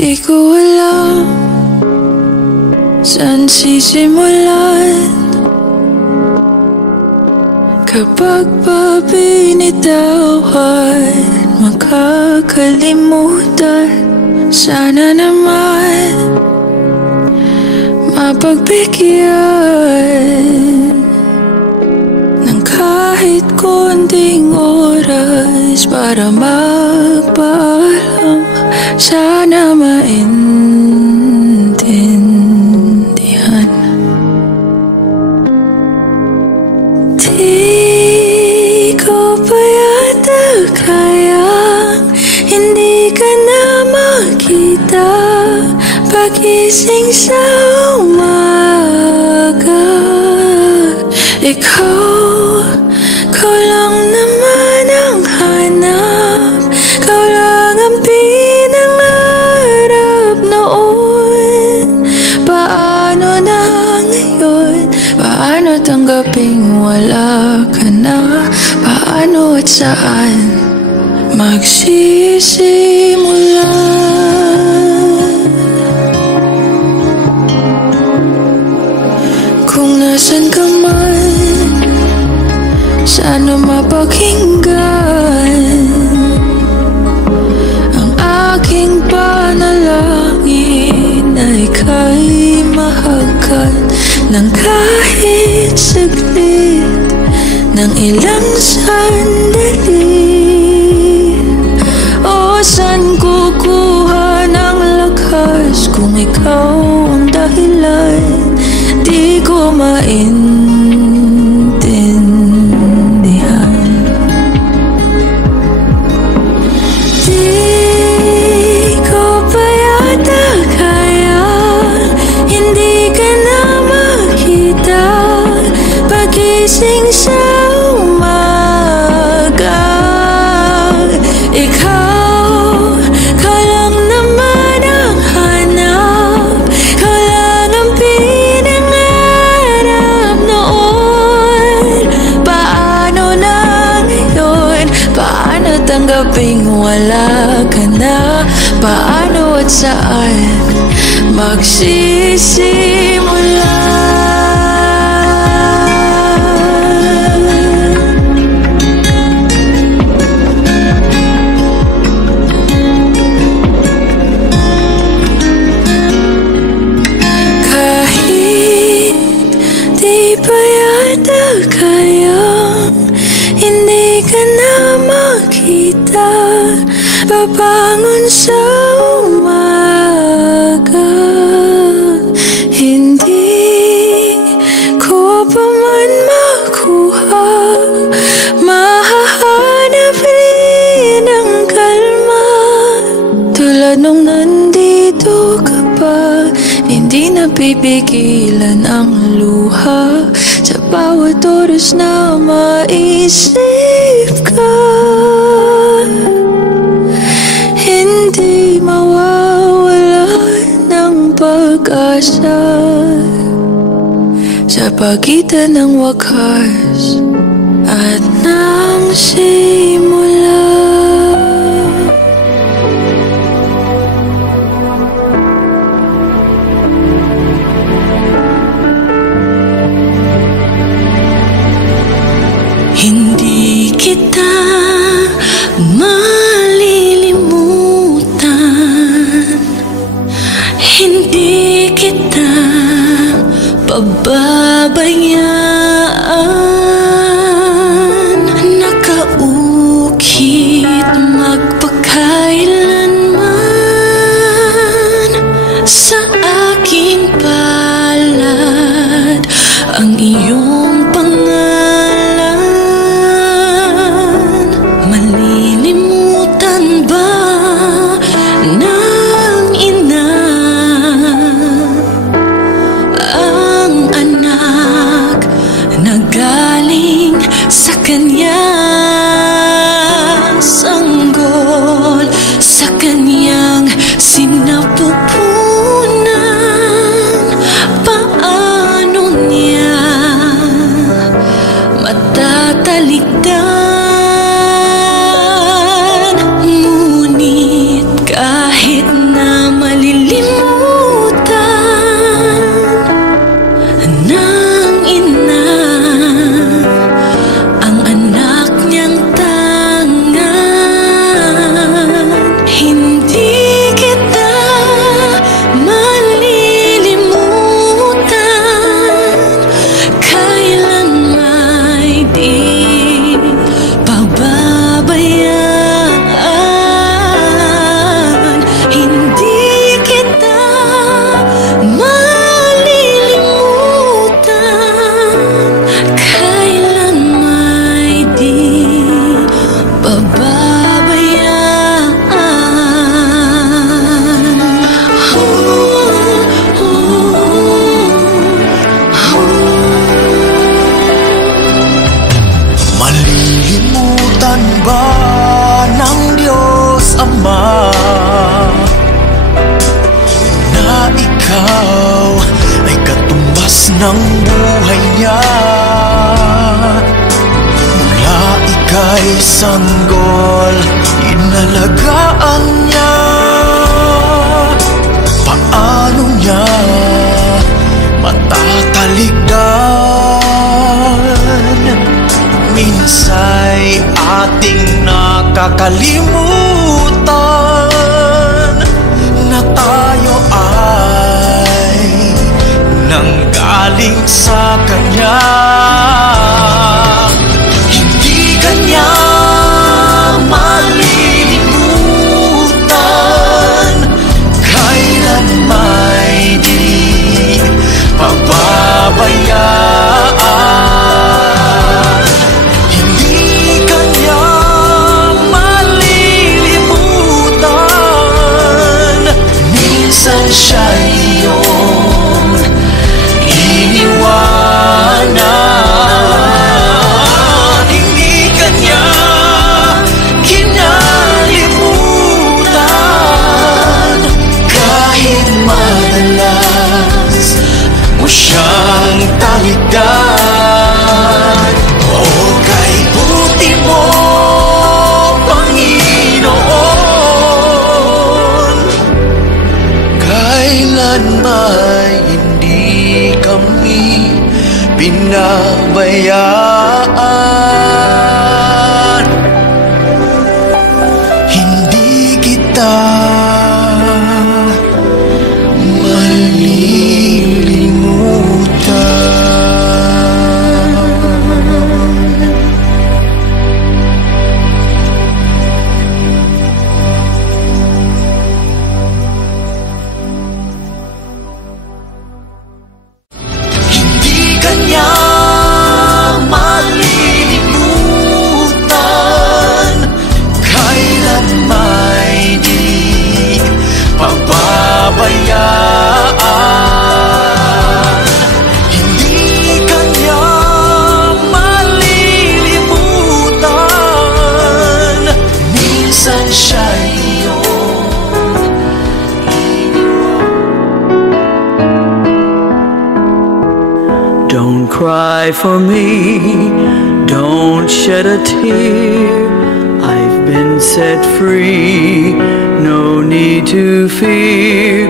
Di ko alam saan sisimulan kapag pa binitawan, makakalimutan. Sana naman mapagbigyan ng kahit konting oras para magpaalam. Sana maintindihan. Di ko pa yata kayang hindi ka na makita pagising sa umaga. Ikaw lang naman ang hanap, ikaw lang ang pinangarap noon. Paano na ngayon? Paano tanggaping wala ka na? Paano at saan magsisimula? Kung nasan ka man, sana mapakinggan ang aking panalangin na ika'y mahagkan ng kahit saglit, ng ilang sandali. O saan kukuha ng lakas kung ikaw ang dahilan? Di ko maintindihan. Di ko pa yata kaya hindi ka na makita pagising sa umaga. Ikaw lang naman ang hanap, ikaw lang ang pinangarap noon. Paano na ngayon? Paano tanggaping wala ka na? Paano at saan magsisimula? Kayang hindi ka na makita babangon sa umaga. Hindi ko pa man makuha, mahahanap rin ang kalma. Tulad nung nandito ka pa, hindi napipigilan ang luha. Sa bawat oras na maisip ka, hindi mawawala ng pag-asa sa pagitan ng wakas at ng simula. Hindi kita malilimutan, hindi kita pababayaan. Nakaukit Inalagaan niya, paano niya matatalikdan? Minsa'y ating nakakalimutan na tayo ay nanggaling sa Kanya. Hindi Kanya malilimutan, kailan may di pababayaan. Hindi Kanya malilimutan, minsan siya'y iyong iniwanan. Hindi Kanya kinalimutan, kahit madalas mo siyang talikdan. O kay buti mo, Panginoon, kailan may hindi kami pinabayaan. Hindi kita malilimutan. Hindi Kanya malilimutan, kailan may di pababayaan. Hindi Kanya malilimutan, minsan siya'y iyong Don't cry for me, don't shed a tear. I've been set free, no need to fear.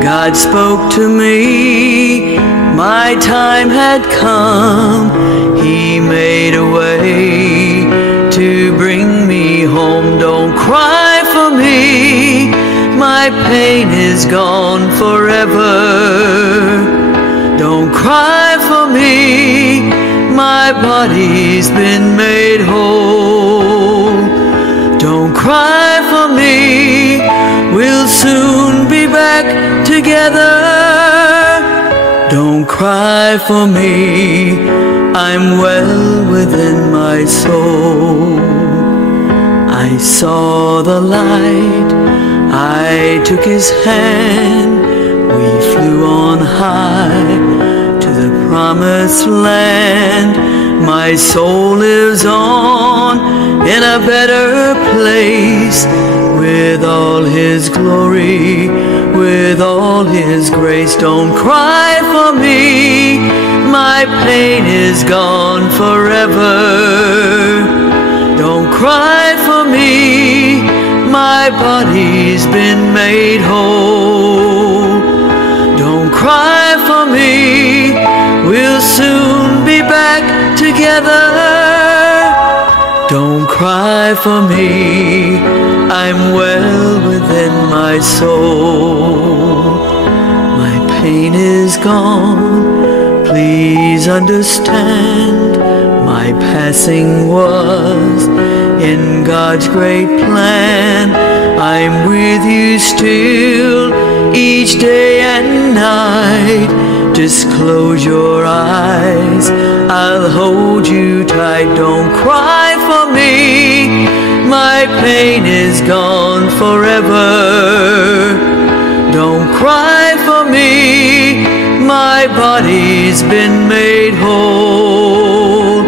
God spoke to me, my time had come. He made a way to bring me home. Don't cry for me, my pain is gone forever. Don't cry for me, my body's been made whole. Don't cry for me, we'll soon be back together. Don't cry for me, I'm well within my soul. I saw the light, I took His hand. We flew on high to the promised land. My soul lives on in a better place, with all His glory, with all His grace. Don't cry for me, my pain is gone forever. Don't cry for me, my body's been made whole. Don't cry for me, we'll soon be back together. Don't cry for me, I'm well within my soul. My pain is gone, please understand. My passing was in God's great plan. I'm with you still, each day and night. Just close your eyes, I'll hold you tight. Don't cry for me, my pain is gone forever. Don't cry for me, my body's been made whole.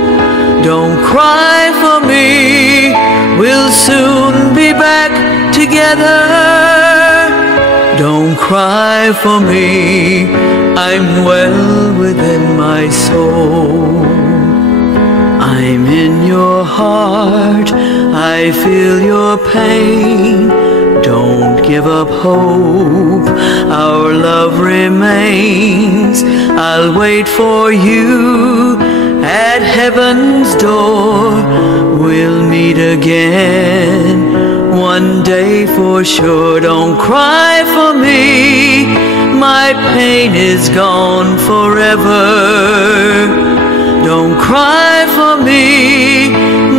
Don't cry for me, we'll soon be back together. Don't cry for me, I'm well within my soul. I'm in your heart, I feel your pain. Don't give up hope, our love remains. I'll wait for you at heaven's door. We'll meet again one day for sure. Don't cry for me, my pain is gone forever. Don't cry for me,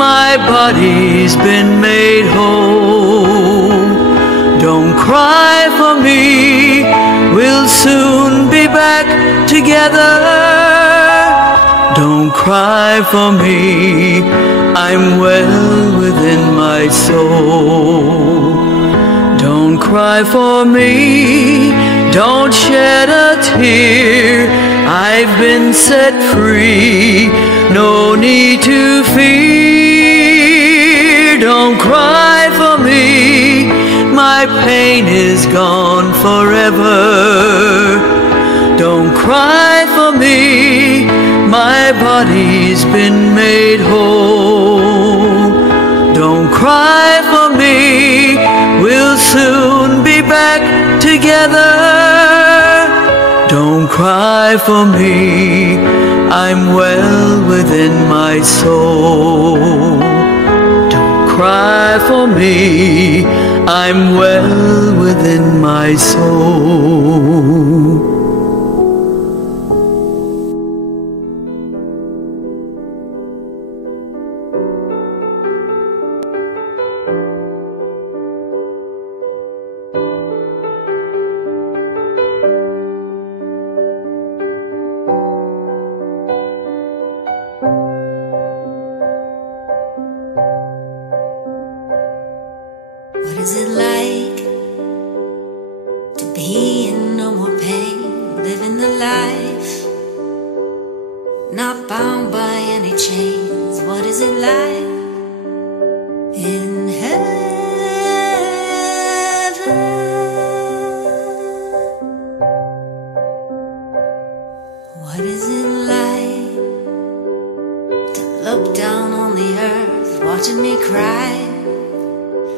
my body's been made whole. Don't cry for me, we'll soon be back together. Don't cry for me, I'm well within my soul. Don't cry for me, don't shed a tear. I've been set free, no need to fear. Don't cry for me, my pain is gone forever. Don't cry for me, my body's been made whole. Don't cry for me, we'll soon be back together. Don't cry for me, I'm well within my soul. Don't cry for me, I'm well within my soul. What is it like to be in no more pain, living the life, not bound by any chains? What is it like in heaven? What is it like to look down on the earth, watching me cry?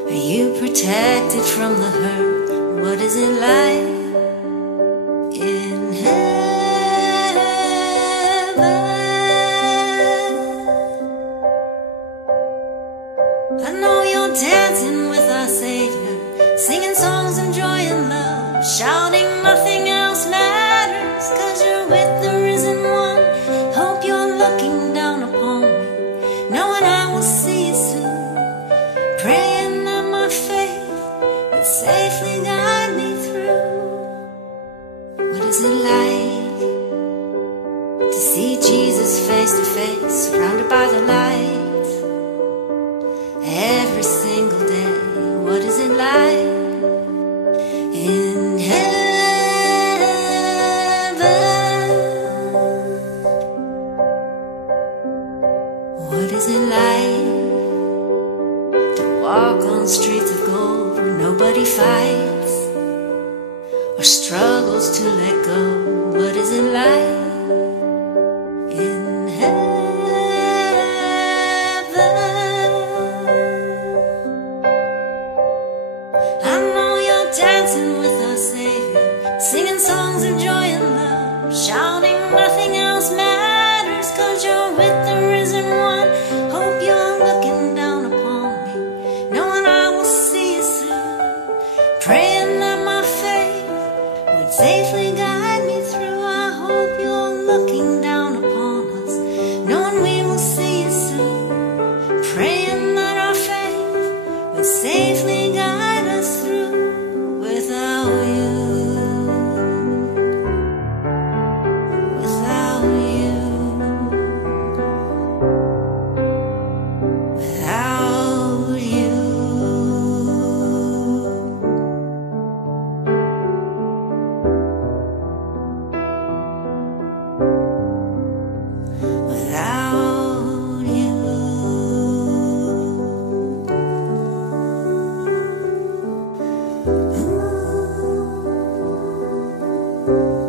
Are you protected from the hurt? What is it like in heaven? I know you're dancing with our Savior, singing songs of joy and love, shouting nothing else matters, 'cause you're with the risen one. Hope you're looking down upon me, knowing I will see you soon, praying safely guide me through. What is it like to see Jesus face to face, surrounded by the light every single day? What is it like in heaven? What is it like to walk on streets of gold where nobody fights or struggles to let go? What is it like in heaven? I know you're dancing with our Savior, singing songs of joy and love, shouting nothing else matters, 'cause you're with the risen one. Hope you're looking down upon me, knowing I will see you soon, praying that my faith would safely guide me through. I hope you're looking down upon us, knowing we will see you soon, praying that our faith would safely guide us through. Without you, without you, without you. Without you, ooh.